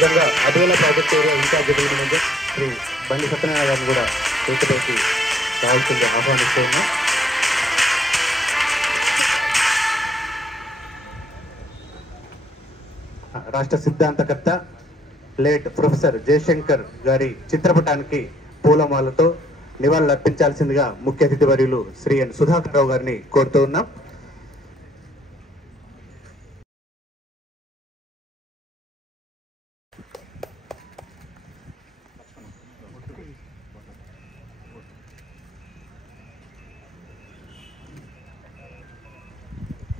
అదేవిధంగా అదేలా project area incharge manager Shri Bandi Satyanarayana గారిని కూడా చేతిపైకి రావాల్సింది ఆహ్వానిస్తూ ఉన్నాం. రాష్ట్ర సిద్ధాంతకర్త లేట్ ప్రొఫెసర్ జయశంకర్ గారి చిత్రపటానికి పూలమాలతో నివాళులు అర్పించాల్సిందిగా ముఖ్య అతిథి వర్యులు శ్రీ ఎన్ సుధాకర్ రావు గారిని కోరుతూ ఉన్నాం.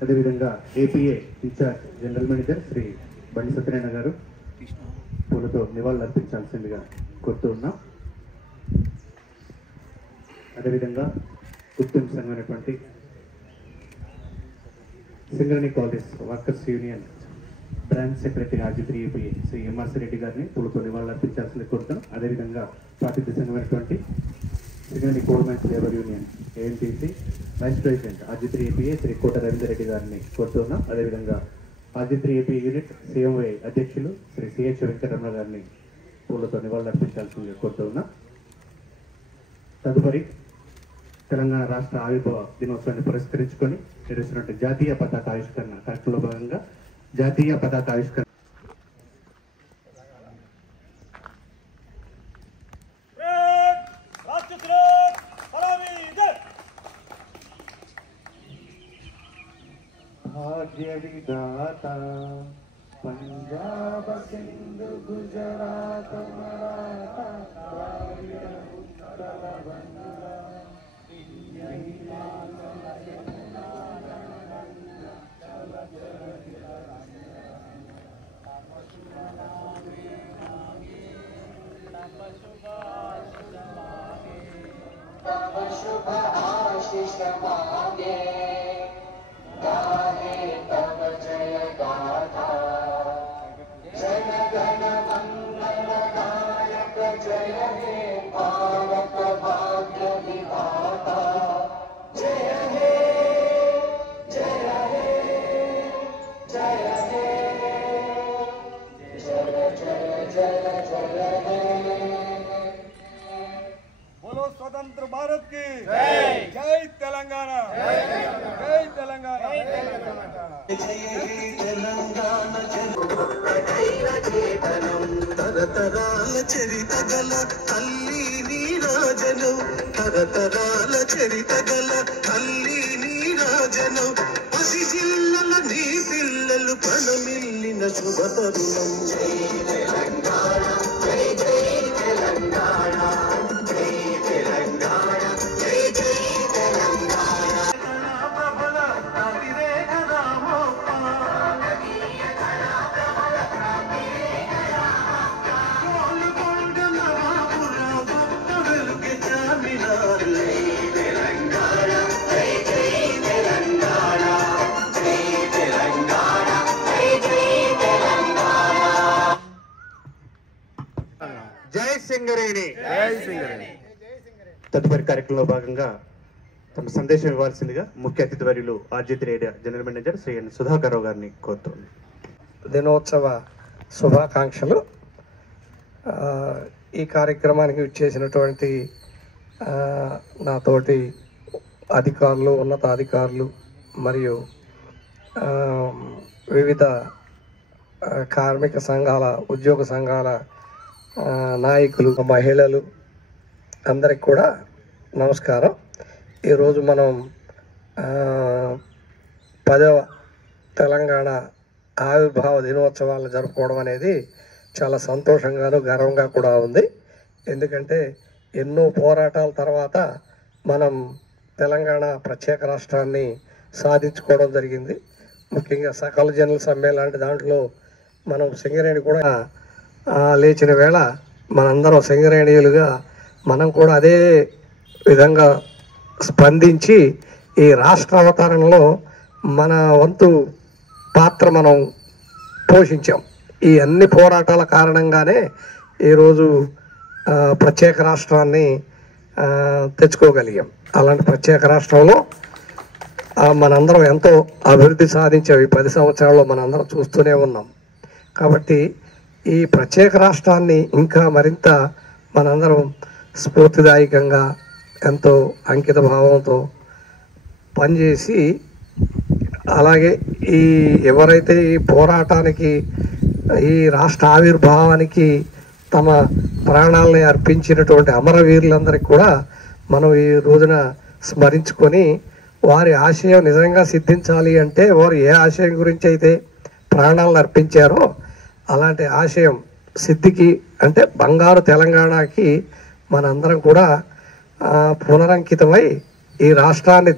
అదేవిధంగా APA incharge general manager Shri Bandi Satyanarayana గారు పూలతో నివాళులు అర్పించాల్సిందిగా కోరుతూ ఉన్నాం. అదేవిధంగా గుర్తింపు సంఘమైనటువంటి Singareni collieries workers union branch secretary R G three APA Shri MRC Reddy గారిని పూలతో నివాళులు అర్పించాల్సింది కోరుతున్నాం. అదేవిధంగా ప్రాతినిధ్య సంఘమైనటువంటి Singareni coal mines labour union AMTC vice president R G three APA Shri Kota Ravinder Reddy గారిని కోరుతున్నాం. అదేవిధంగా ఆర్జీ3 ఏపీ యూనిట్ సిఎంఐ అధ్యక్షులు శ్రీ సిహెచ్ వెంకటరమణ గారిని పూలతో నివాళులు అర్పించాల్సిందిగా కోరుతూ ఉన్నాం. తదుపరి తెలంగాణ రాష్ట్ర ఆవిర్భావ దినోత్సవాన్ని పురస్కరించుకొని నిర్వహిస్తున్నటువంటి జాతీయ పతాక ఆవిష్కరణ కార్యక్రమంలో భాగంగా జాతీయ పతాక ఆవిష్కరణ భాగ్య విధాత పంజాబ సింధు గుజరాత మరాఠా ద్రావిడ ఉత్తర బంగా शुभ आशीष मांगे गाहे तब जय गाथा जन गण मंगल गायक जय हे पावक भाग्य विधाता जय हे जय हे जय हे जय जय जय जय हे बोलो स्वतंत्र भारत की जय तेलंगाना जय तेलंगाना తరతరాల చరిత గల తల్లి నీరాజనం తరతరాల చరిత గల తల్లి నీరాజనం పసి జిల్లల నీ పిల్లలు ప్రణమిల్లిన శుభతరుణం జై తెలంగాణ జై జై తెలంగాణ జై తెలంగాణ జై జై తెలంగాణ జై సింగరేణి తదుపరి కార్యక్రమంలో భాగంగా తమ సందేశం ఇవ్వాల్సిందిగా ముఖ్య అతిథి వర్యులు ఆర్జీ3 ఏరియా జనరల్ మేనేజర్ శ్రీ ఎన్ సుధాకర్ రావు గారిని కోరుతుంది. దినోత్సవ శుభాకాంక్షలు. ఈ కార్యక్రమానికి ఇచ్చేసినటువంటి నాతోటి అధికారులు ఉన్నతాధికారులు మరియు వివిధ కార్మిక సంఘాల ఉద్యోగ సంఘాల నాయకులు మహిళలు అందరికి కూడా నమస్కారం. ఈరోజు మనం 10వ తెలంగాణ ఆవిర్భావ దినోత్సవాలను జరుపుకోవడం అనేది చాలా సంతోషంగాను గర్వంగా కూడా ఉంది. ఎందుకంటే ఎన్నో పోరాటాల తర్వాత మనం తెలంగాణ ప్రత్యేక రాష్ట్రాన్ని సాధించుకోవడం జరిగింది. ముఖ్యంగా సకల జనుల సమ్మె లాంటి దాంట్లో మనం సింగరేణి కూడా లేచిన వేళ మనందరం సింగరేణియులుగా మనం కూడా అదే విధంగా స్పందించి ఈ రాష్ట్ర అవతరణలో మన వంతు పాత్ర మనం పోషించాం. ఈ అన్ని పోరాటాల కారణంగానే ఈరోజు ప్రత్యేక రాష్ట్రాన్ని తెచ్చుకోగలిగాం. అలాంటి ప్రత్యేక రాష్ట్రంలో మనందరం ఎంతో అభివృద్ధి సాధించాం. ఈ 10 సంవత్సరాల్లో మనందరం చూస్తూనే ఉన్నాం. కాబట్టి ఈ ప్రత్యేక రాష్ట్రాన్ని ఇంకా మరింత మనందరం స్ఫూర్తిదాయకంగా ఎంతో అంకిత భావంతో పనిచేసి, అలాగే ఈ ఎవరైతే ఈ పోరాటానికి, ఈ రాష్ట్ర ఆవిర్భావానికి తమ ప్రాణాలని అర్పించినటువంటి అమరవీరులందరికీ కూడా మనం ఈ రోజున స్మరించుకొని, వారి ఆశయం నిజంగా సిద్ధించాలి అంటే వారు ఏ ఆశయం గురించి అయితే ప్రాణాలను అర్పించారో అలాంటి ఆశయం సిద్ధికి, అంటే బంగారు తెలంగాణకి మనందరం కూడా పునరంకితమై ఈ రాష్ట్రాన్ని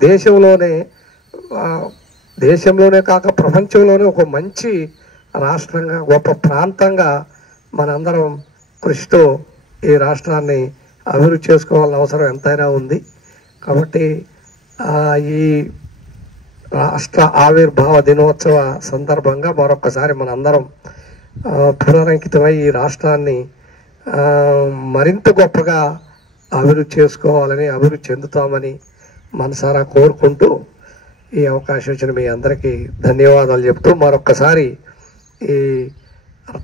దేశంలోనే కాక ప్రపంచంలోనే ఒక మంచి రాష్ట్రంగా, గొప్ప ప్రాంతంగా మనందరం కృషితో ఈ రాష్ట్రాన్ని అభివృద్ధి చేసుకోవాల్సిన అవసరం ఎంతైనా ఉంది. కాబట్టి ఈ రాష్ట్ర ఆవిర్భావ దినోత్సవ సందర్భంగా మరొకసారి మనందరం పునరంకితమై ఈ రాష్ట్రాన్ని మరింత గొప్పగా అభివృద్ధి చేసుకోవాలని, అభివృద్ధి చెందుతామని మనసారా కోరుకుంటూ ఈ అవకాశం ఇచ్చిన మీ అందరికీ ధన్యవాదాలు చెప్తూ మరొక్కసారి ఈ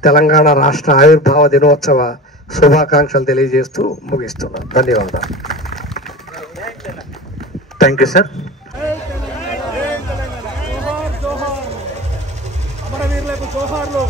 తెలంగాణ రాష్ట్ర ఆవిర్భావ దినోత్సవ శుభాకాంక్షలు తెలియజేస్తూ ముగిస్తున్నాను. ధన్యవాదాలు. Thank you sir. అమరవీరులకు జోహార్లు.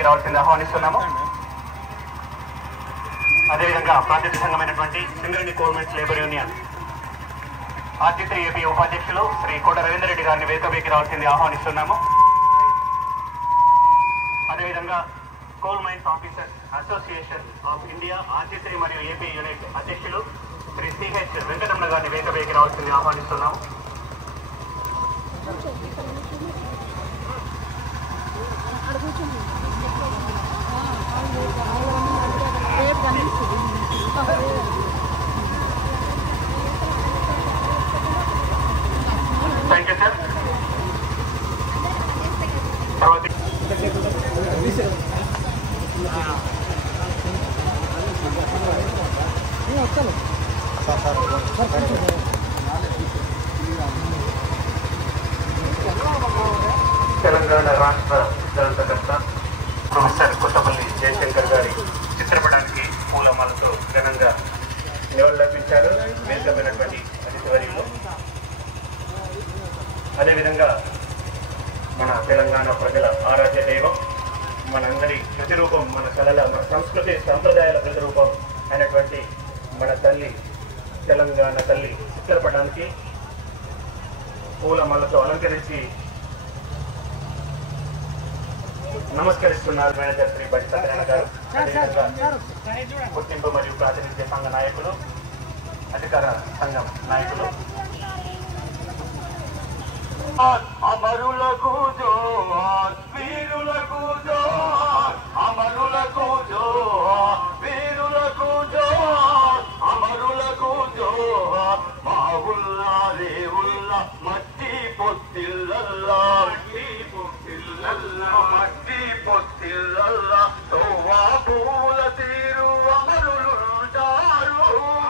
వేదికపైకి రావాల్సింది ఆహ్వానిస్తున్నాము. అదేవిధంగా ప్రాంతీయ సంఘమైనటువంటి Singareni coal mines labour union RG3 AP ఉపాధ్యక్షులు శ్రీ కోట రవీందర్ రెడ్డి గారిని వేదికపైకి రావాల్సింది ఆహ్వానిస్తున్నాము. అదేవిధంగా coal mines officers association of India RG3 మరియు AP యూనిట్ అధ్యక్షులు శ్రీ CH వెంకటరమణ గారిని వేదికపైకి రావాల్సింది ఆహ్వానిస్తున్నాము. Thank you sir. తెలంగాణ రాష్ట్ర దళిత ప్రొఫెసర్ కొత్తపల్లి జయశంకర్ గారి చిత్రపటానికి పూలమాలతో ఘనంగా నివాళులర్పించారు వేదికమైనటువంటి అతిథివర్యులు. అదేవిధంగా మన తెలంగాణ ప్రజల ఆరాధ్య దైవం, మనందరి ప్రతిరూపం, మన కళల, మన సంస్కృతి సంప్రదాయాల ప్రతిరూపం అయినటువంటి మన తల్లి తెలంగాణ తల్లి చిత్రపటానికి పూలమాలతో అలంకరించి నమస్కరిస్తున్నారు మేనేజర్ శ్రీ బడి సత్యనారాయణ గారు. అదేవిధంగా గుర్తింపు మరియు ప్రాతినిధ్య సంఘ నాయకులు, అధికార సంఘం నాయకులు. అమరులకు జోహార్, వీరులకు జోహార్, అమరులకు జోహార్, వీరులకు జోహార్, అమరులకు జోహార్. మావుల్లా రేవుల్లా మట్టి పొత్తిల్లల్లా, మట్టి పొత్తిల్లల్లా, మట్టి పొత్తిల్లల్లా. తోవా పూల తీరు అమరులుంటారు,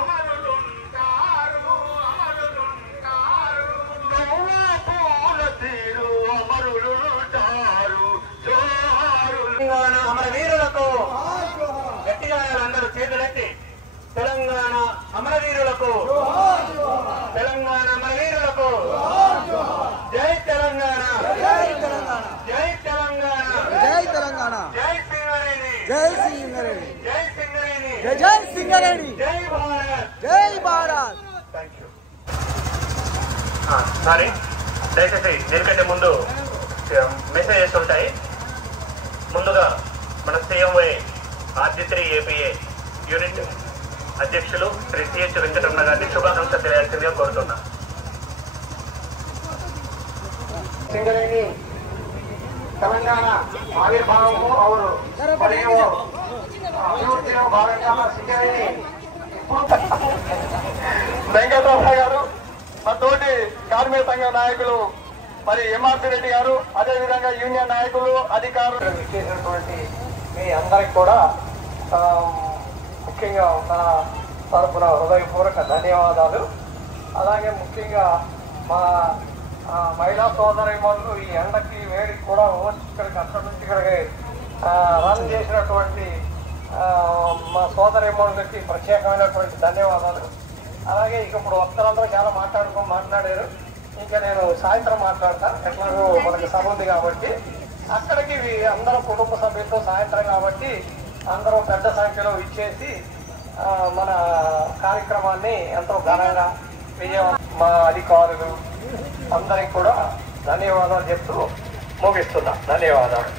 అమరులుంటారు, అమరులుంటారు. తోవా పూల తీరు అమరులుంటారు. జోహారు తెలంగాణ అమరవీరులకు. గట్టిగా అందరూ చేతులెత్తి తెలంగాణ అమరవీరులకు, తెలంగాణ అమరవీరులకు. జై తెలంగాణ, జై తెలంగాణ, జై తెలంగాణ, జై తెలంగాణ, జై సింగరేణి, జై సింగరేణి, జై సింగరేణి, జై సింగరేణి, జై భారత్, జై భారత్. Thank you. సారీ, దయచేసి దీనికంటే ముందు మెసేజెస్ ఉంటాయి. ముందుగా మన CMY RG3 APA యూనిట్ అధ్యక్షులు శ్రీ CH వెంకటరమణ గారిని శుభాకాంక్షలు తెలియాల్సిందిగా కోరుతున్నా. సింగరేణి తెలంగాణ ఆవిర్భావము మరియు అభివృద్ధిలో భాగంగా సింగరేణి వెంకటరమణ గారు, మా తోటి కార్మిక సంఘ నాయకులు మరి MRC రెడ్డి గారు, అదేవిధంగా యూనియన్ నాయకులు, అధికారులు ఇచ్చేసినటువంటి మీ అందరికి కూడా ముఖ్యంగా మన తరఫున హృదయపూర్వక ధన్యవాదాలు. అలాగే ముఖ్యంగా మా మహిళా సోదరిమణులు ఈ ఎండకి వేడికి కూడా ఇక్కడికి అక్కడి నుంచి ఇక్కడికి రన్ చేసినటువంటి మా సోదరిమణులకి ప్రత్యేకమైనటువంటి ధన్యవాదాలు. అలాగే ఇక ఇప్పుడు వక్తలందరూ చాలా మాట్లాడారు. ఇంకా నేను సాయంత్రం మాట్లాడతాను, ఎట్లాగో మనకి సభ ఉంది కాబట్టి. అక్కడికి అందరూ కుటుంబ సభ్యులతో సాయంత్రం కాబట్టి అందరూ పెద్ద సంఖ్యలో ఇచ్చేసి మన కార్యక్రమాన్ని ఎంతో ఘనంగా మా అధికారులు అందరికి కూడా ధన్యవాదాలు చెప్తూ ముగిస్తున్నా. ధన్యవాదాలు.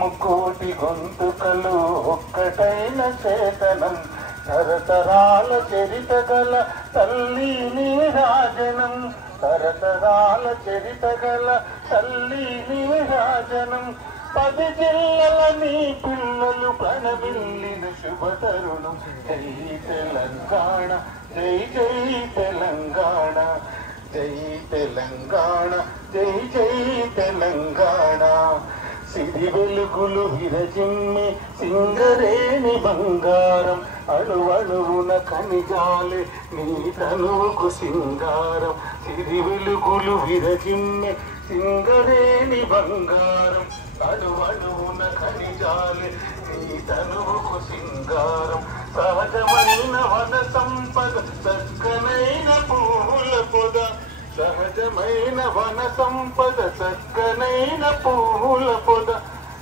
ముక్కోటి గొంతుకలు ఒక్కటైన చేతనం, తరతరాల చరిత గల తల్లి నీరాజనం, తరతరాల చరిత గల తల్లి నీరాజనం. 10 జిల్లల నీ పిల్లలు ప్రణమిల్లిన శుభతరుణం. జై తెలంగాణ, జై జై తెలంగాణ, జై తెలంగాణ, జై జై తెలంగాణ. సిరి వెలుగులు విరజిమ్మే సింగరేణి బంగారం, అణువణువున ఖనిజాలే నీ తనువుకు సింగారం. సిరి వెలుగులు విరజిమ్మే సింగరేణి బంగారం, అణువణువున ఖనిజాలే నీ తనువుకు సింగారం. సహజమైన వన సంపద చక్కనైన పూల పొద సహజమైన వన సంపద చక్కనైన పూల పొద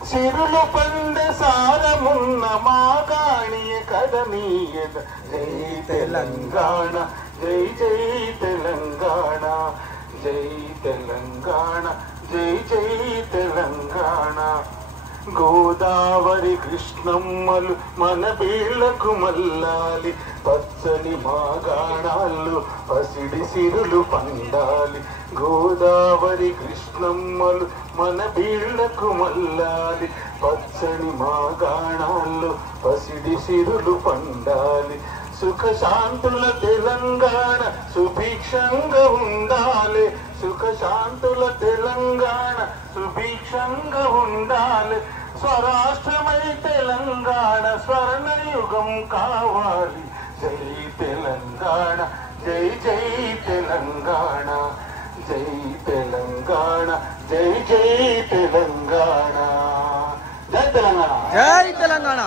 సిరులు పండ సారమున్న మాగాణియ కదనీయద జై తెలంగాణ జై జై తెలంగాణ జై తెలంగాణ జై జై తెలంగాణ గోదావరి కృష్ణమ్మలు మన బీళ్లకు మల్లాలి పచ్చని మాగాణాల్లో పసిడి సిరులు పండాలి గోదావరి కృష్ణమ్మలు మన బీళ్లకు మల్లాలి పచ్చని మాగాణాల్లో పసిడి సిరులు పండాలి సుఖ శాంతుల తెలంగాణ సుభిక్షంగా ఉండాలి సుఖ శాంతుల తెలంగాణ సుభిక్షంగా ఉండాలి స్వరాష్ట్రమై తెలంగాణ స్వర్ణయుగం కావాలి జై తెలంగాణ జై జై తెలంగాణ జై తెలంగాణ జై జై తెలంగాణ జై తెలంగాణ జై తెలంగాణ.